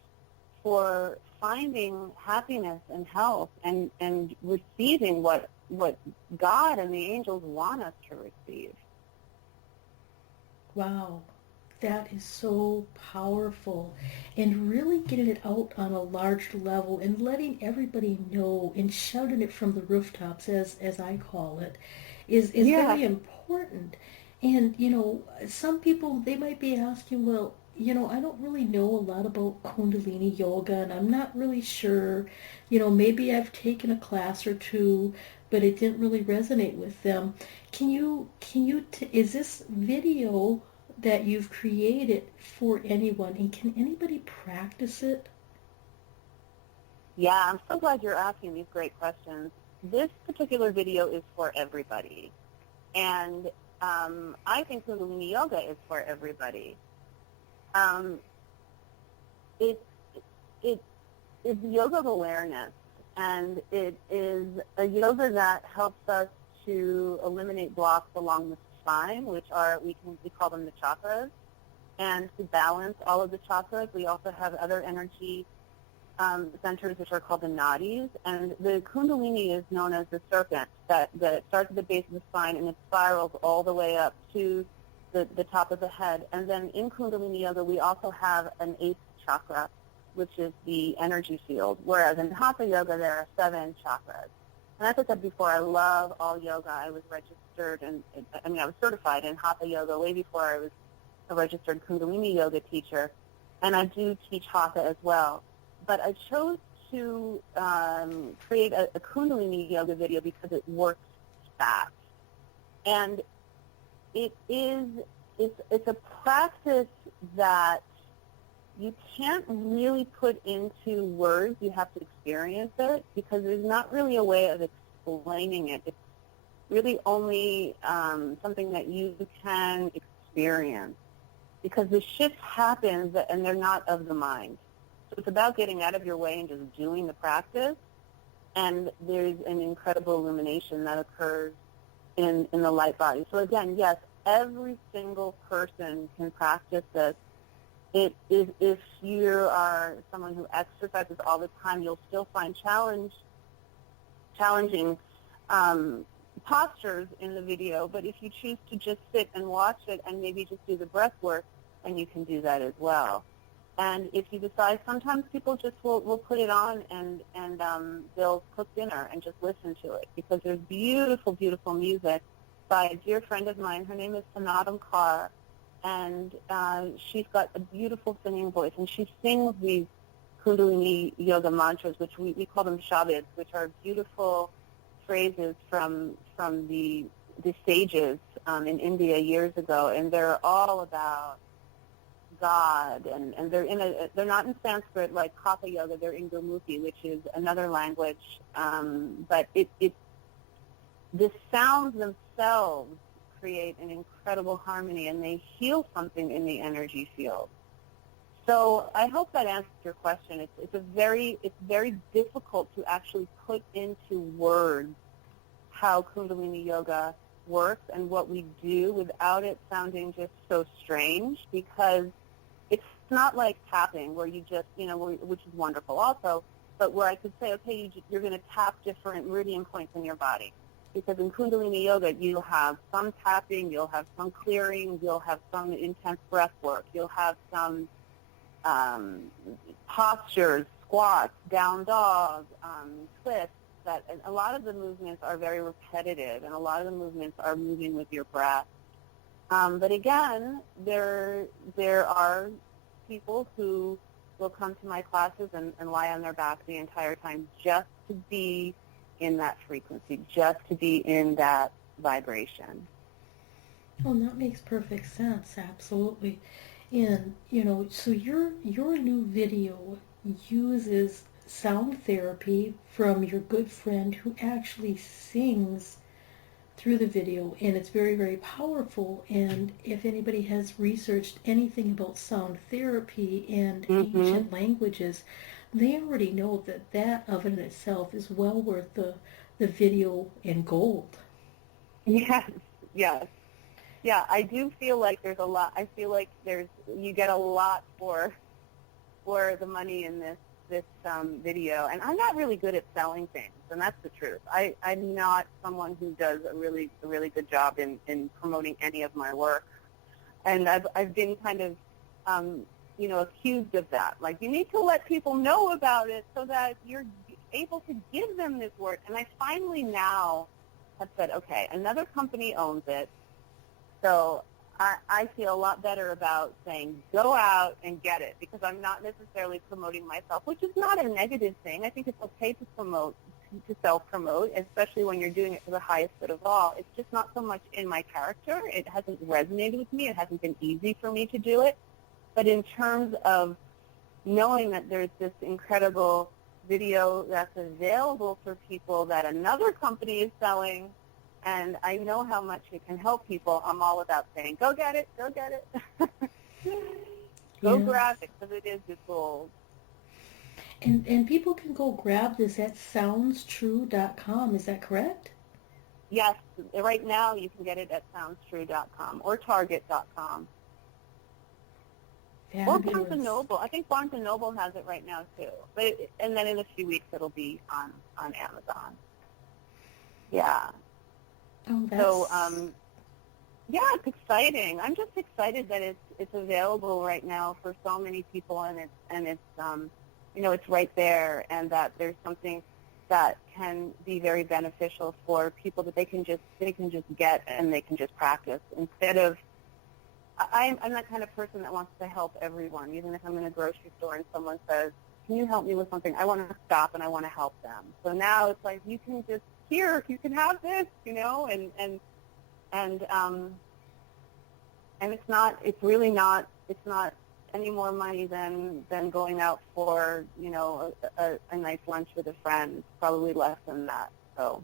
for finding happiness and health and receiving what God and the angels want us to receive. Wow. That is so powerful, and really getting it out on a large level and letting everybody know and shouting it from the rooftops, as I call it, is very important. And, some people, they might be asking, well, I don't really know a lot about Kundalini Yoga, and I'm not really sure, maybe I've taken a class or two, but it didn't really resonate with them. Is this video that you've created for anyone, and can anybody practice it? Yeah, I'm so glad you're asking these great questions. This particular video is for everybody, and I think Kundalini Yoga is for everybody. It is yoga of awareness, and it is a yoga that helps us to eliminate blocks along the spine, which are, we call them the chakras, and to balance all of the chakras. We also have other energy centers, which are called the nadis, and the Kundalini is known as the serpent that starts at the base of the spine and it spirals all the way up to the top of the head. And then in Kundalini Yoga, we also have an eighth chakra, which is the energy field, whereas in Hatha Yoga, there are 7 chakras. And as I said before, I love all yoga. I was registered, I was certified in Hatha Yoga way before I was a registered Kundalini Yoga teacher, and I do teach Hatha as well. But I chose to create a Kundalini Yoga video because it works fast. And it's a practice that you can't really put into words. You have to experience it because there's not really a way of explaining it. It's really only something that you can experience because the shift happens and they're not of the mind. So it's about getting out of your way and just doing the practice. And there's an incredible illumination that occurs in the light body. So again, yes, every single person can practice this. It is, if you are someone who exercises all the time, you'll still find challenging postures in the video. But if you choose to just sit and watch it and maybe just do the breath work, then you can do that as well. And if you decide, sometimes people just will put it on and they'll cook dinner and just listen to it because there's beautiful, beautiful music by a dear friend of mine. Her name is Sanathan Kaur, and she's got a beautiful singing voice, and she sings these Kundalini Yoga mantras, which we call them shabads, which are beautiful phrases from the sages in India years ago, and they're all about God, and they're not in Sanskrit like Hatha Yoga. They're in Gurmukhi, which is another language. But the sounds themselves create an incredible harmony, and they heal something in the energy field. So I hope that answers your question. It's very difficult to actually put into words how Kundalini Yoga works and what we do without it sounding just so strange, because it's not like tapping where you just, which is wonderful also, but where I could say, okay, you're going to tap different meridian points in your body. Because in Kundalini Yoga, you'll have some tapping, you'll have some clearing, you'll have some intense breath work, you'll have some postures, squats, down dog, twists. That a lot of the movements are very repetitive, and a lot of the movements are moving with your breath. But again, there are people who will come to my classes and lie on their back the entire time just to be in that frequency, just to be in that vibration. Well, that makes perfect sense, absolutely. And, so your new video uses sound therapy from your good friend who actually sings through the video, and it's very, very powerful. And if anybody has researched anything about sound therapy and ancient languages, they already know that of in itself is well worth the video in gold. Yes. Yeah, I do feel like there's a lot. I feel like you get a lot for the money in this video. And I'm not really good at selling things, and that's the truth. I'm not someone who does a really good job in promoting any of my work. And I've been kind of accused of that. Like, you need to let people know about it so that you're able to give them this work. And I finally now have said, okay, another company owns it, so I feel a lot better about saying, go out and get it, because I'm not necessarily promoting myself, which is not a negative thing. I think it's okay to self-promote, especially when you're doing it for the highest good of all. It's just not so much in my character. It hasn't resonated with me. It hasn't been easy for me to do it. But in terms of knowing that there's this incredible video that's available for people that another company is selling, and I know how much it can help people, I'm all about saying, go get it, go get it. Go grab it, because it is the gold. And people can go grab this at soundstrue.com, is that correct? Yes, right now you can get it at soundstrue.com or target.com. Or Barnes Fabulous. and Noble. I think Barnes and Noble has it right now too. And then in a few weeks it'll be on Amazon. Yeah. Oh, that's... So yeah, it's exciting. I'm just excited that it's available right now for so many people, and it's it's right there, and that there's something that can be very beneficial for people that they can just get and they can just practice instead of. I'm that kind of person that wants to help everyone, even if I'm in a grocery store and someone says, "Can you help me with something?" I want to stop and I want to help them. So now it's like, you can just you can have this, and it's really not any more money than going out for a nice lunch with a friend. It's probably less than that. So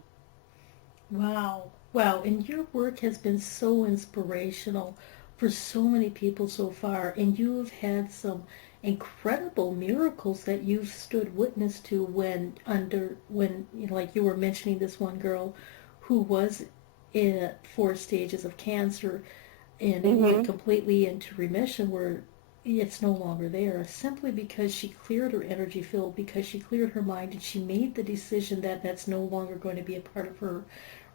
Wow. And your work has been so inspirational for so many people so far, and you have had some incredible miracles that you've stood witness to when like you were mentioning this one girl who was in 4 stages of cancer and it went completely into remission where it's no longer there, simply because she cleared her energy field, because she cleared her mind, and she made the decision that that's no longer going to be a part of her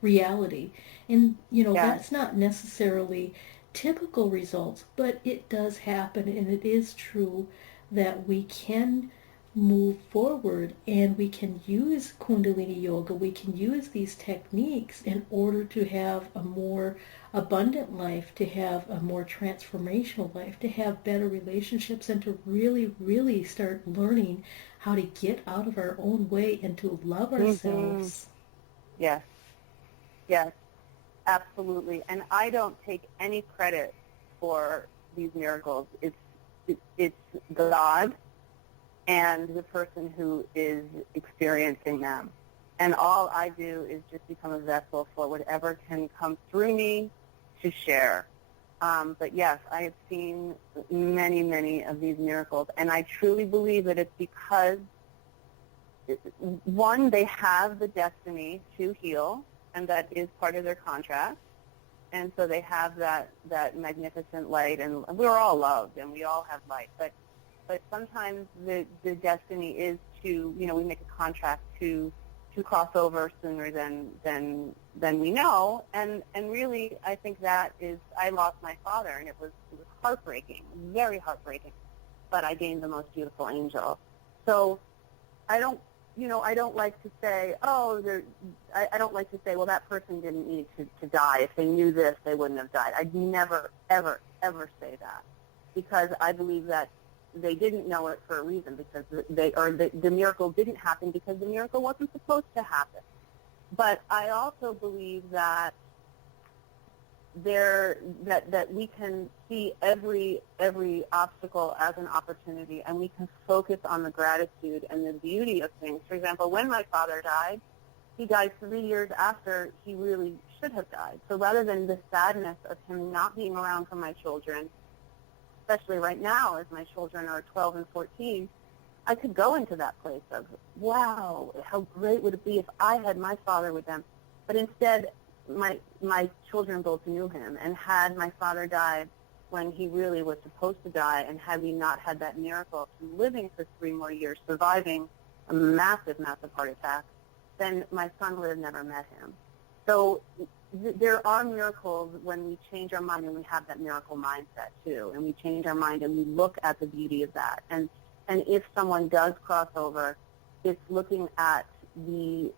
reality. And that's not necessarily typical results, but it does happen, and it is true that we can move forward and we can use Kundalini Yoga, we can use these techniques in order to have a more abundant life, to have a more transformational life, to have better relationships, and to really, really start learning how to get out of our own way and to love ourselves. Yes, absolutely. And I don't take any credit for these miracles. It's God and the person who is experiencing them. And all I do is just become a vessel for whatever can come through me to share. But yes, I have seen many, many of these miracles, and I truly believe that it's because, one, they have the destiny to heal, and that is part of their contract. And so they have that magnificent light, and we're all loved, and we all have light. But sometimes the destiny is to, we make a contract to cross over sooner than we know. And really, I think that is, I lost my father, and it was heartbreaking, very heartbreaking. But I gained the most beautiful angel. So I don't like to say, I don't like to say, well, that person didn't need to die. If they knew this, they wouldn't have died. I'd never, ever, ever say that, because I believe that they didn't know it for a reason, because the miracle didn't happen because the miracle wasn't supposed to happen. But I also believe that that we can see every obstacle as an opportunity, and we can focus on the gratitude and the beauty of things. For example, when my father died, he died 3 years after he really should have died. So rather than the sadness of him not being around for my children, especially right now as my children are 12 and 14, I could go into that place of, wow, how great would it be if I had my father with them. But instead, my children both knew him, and had my father died when he really was supposed to die, and had we not had that miracle of him living for 3 more years, surviving a massive, massive heart attack, then my son would have never met him. So there are miracles when we change our mind, and we have that miracle mindset too, and we change our mind and we look at the beauty of that. And if someone does cross over, it's looking at the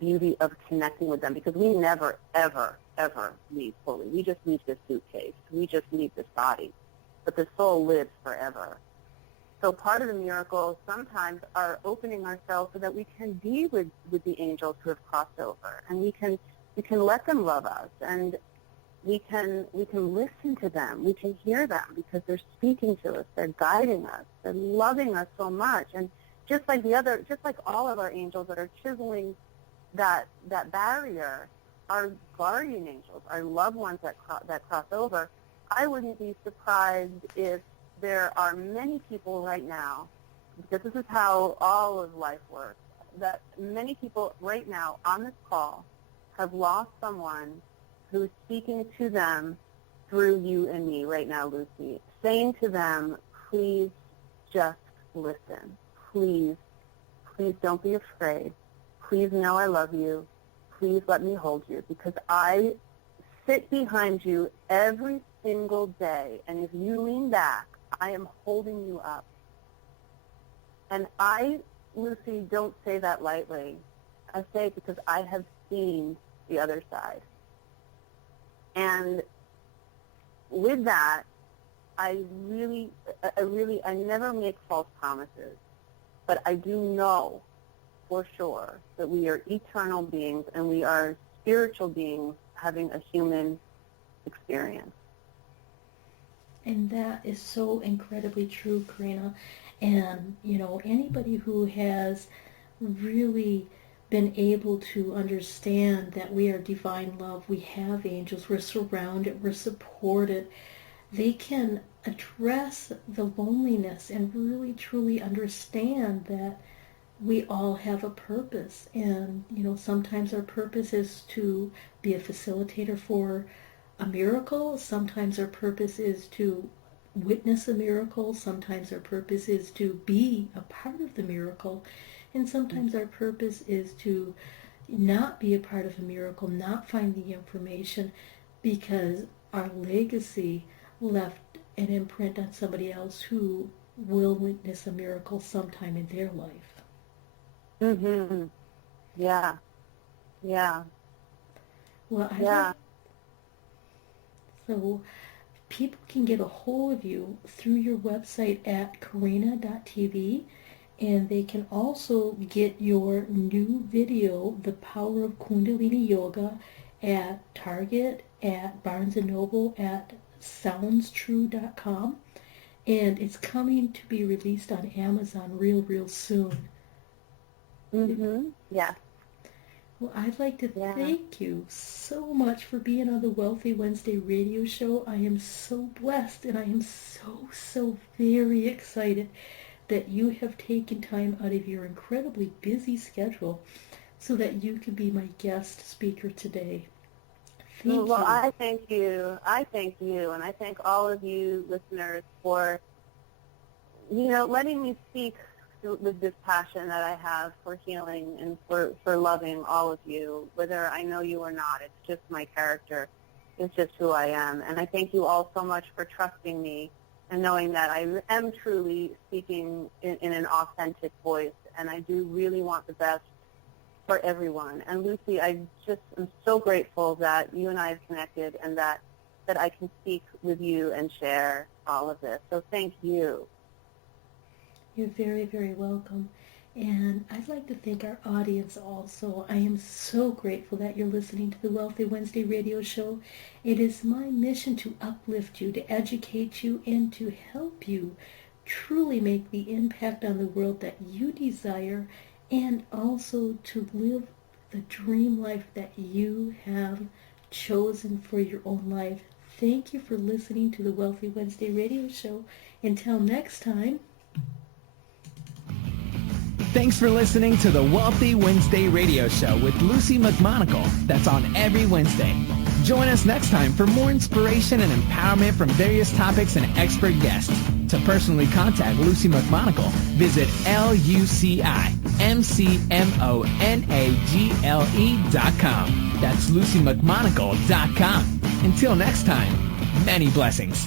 beauty of connecting with them, because we never, ever, ever leave fully. We just leave this suitcase. We just leave this body. But the soul lives forever. So part of the miracle sometimes are opening ourselves so that we can be with the angels who have crossed over, and we can let them love us, and we can listen to them. We can hear them because they're speaking to us. They're guiding us. They're loving us so much. And just like all of our angels that are chiseling that barrier, our guardian angels, our loved ones that cross over, I wouldn't be surprised if there are many people right now, because this is how all of life works, that many people right now on this call have lost someone who's speaking to them through you and me right now, Lucy, saying to them please just listen. Please don't be afraid. Please know I love you. Please let me hold you, because I sit behind you every single day, and if you lean back, I am holding you up. And I, Lucy, don't say that lightly. I say it because I have seen the other side. And with that, I never make false promises, but I do know for sure that we are eternal beings and we are spiritual beings having a human experience. And that is so incredibly true, Karena. And, anybody who has really been able to understand that we are divine love, we have angels, we're surrounded, we're supported, they can address the loneliness and really truly understand that we all have a purpose. And, sometimes our purpose is to be a facilitator for a miracle. Sometimes our purpose is to witness a miracle. Sometimes our purpose is to be a part of the miracle. And sometimes our purpose is to not be a part of a miracle, not find the information, because our legacy left an imprint on somebody else who will witness a miracle sometime in their life. Mm-hmm. Yeah. Well, so people can get a hold of you through your website at karena.tv, and they can also get your new video, The Power of Kundalini Yoga, at Target, at Barnes & Noble, at soundstrue.com, and it's coming to be released on Amazon real soon. Mm-hmm. Yeah. Well, I'd like to thank you so much for being on the Wealthy Wednesday radio show. I am so blessed, and I am so very excited that you have taken time out of your incredibly busy schedule so that you can be my guest speaker today. Thank you. Well, I thank you, and I thank all of you listeners for, letting me speak with this passion that I have for healing and for loving all of you, whether I know you or not. It's just my character. It's just who I am. And I thank you all so much for trusting me and knowing that I am truly speaking in an authentic voice, and I do really want the best for everyone. And Lucy, I just am so grateful that you and I have connected, and that I can speak with you and share all of this. So thank you. You're very, very welcome. And I'd like to thank our audience also. I am so grateful that you're listening to the Wealthy Wednesday radio show. It is my mission to uplift you, to educate you, and to help you truly make the impact on the world that you desire, and also to live the dream life that you have chosen for your own life. Thank you for listening to the Wealthy Wednesday radio show. Until next time. Thanks for listening to the Wealthy Wednesday radio show with Lucy McMonagle. That's on every Wednesday. Join us next time for more inspiration and empowerment from various topics and expert guests. To personally contact Lucy McMonagle, visit LucyMcMonagle.com. That's LucyMcMonagle.com. Until next time, many blessings.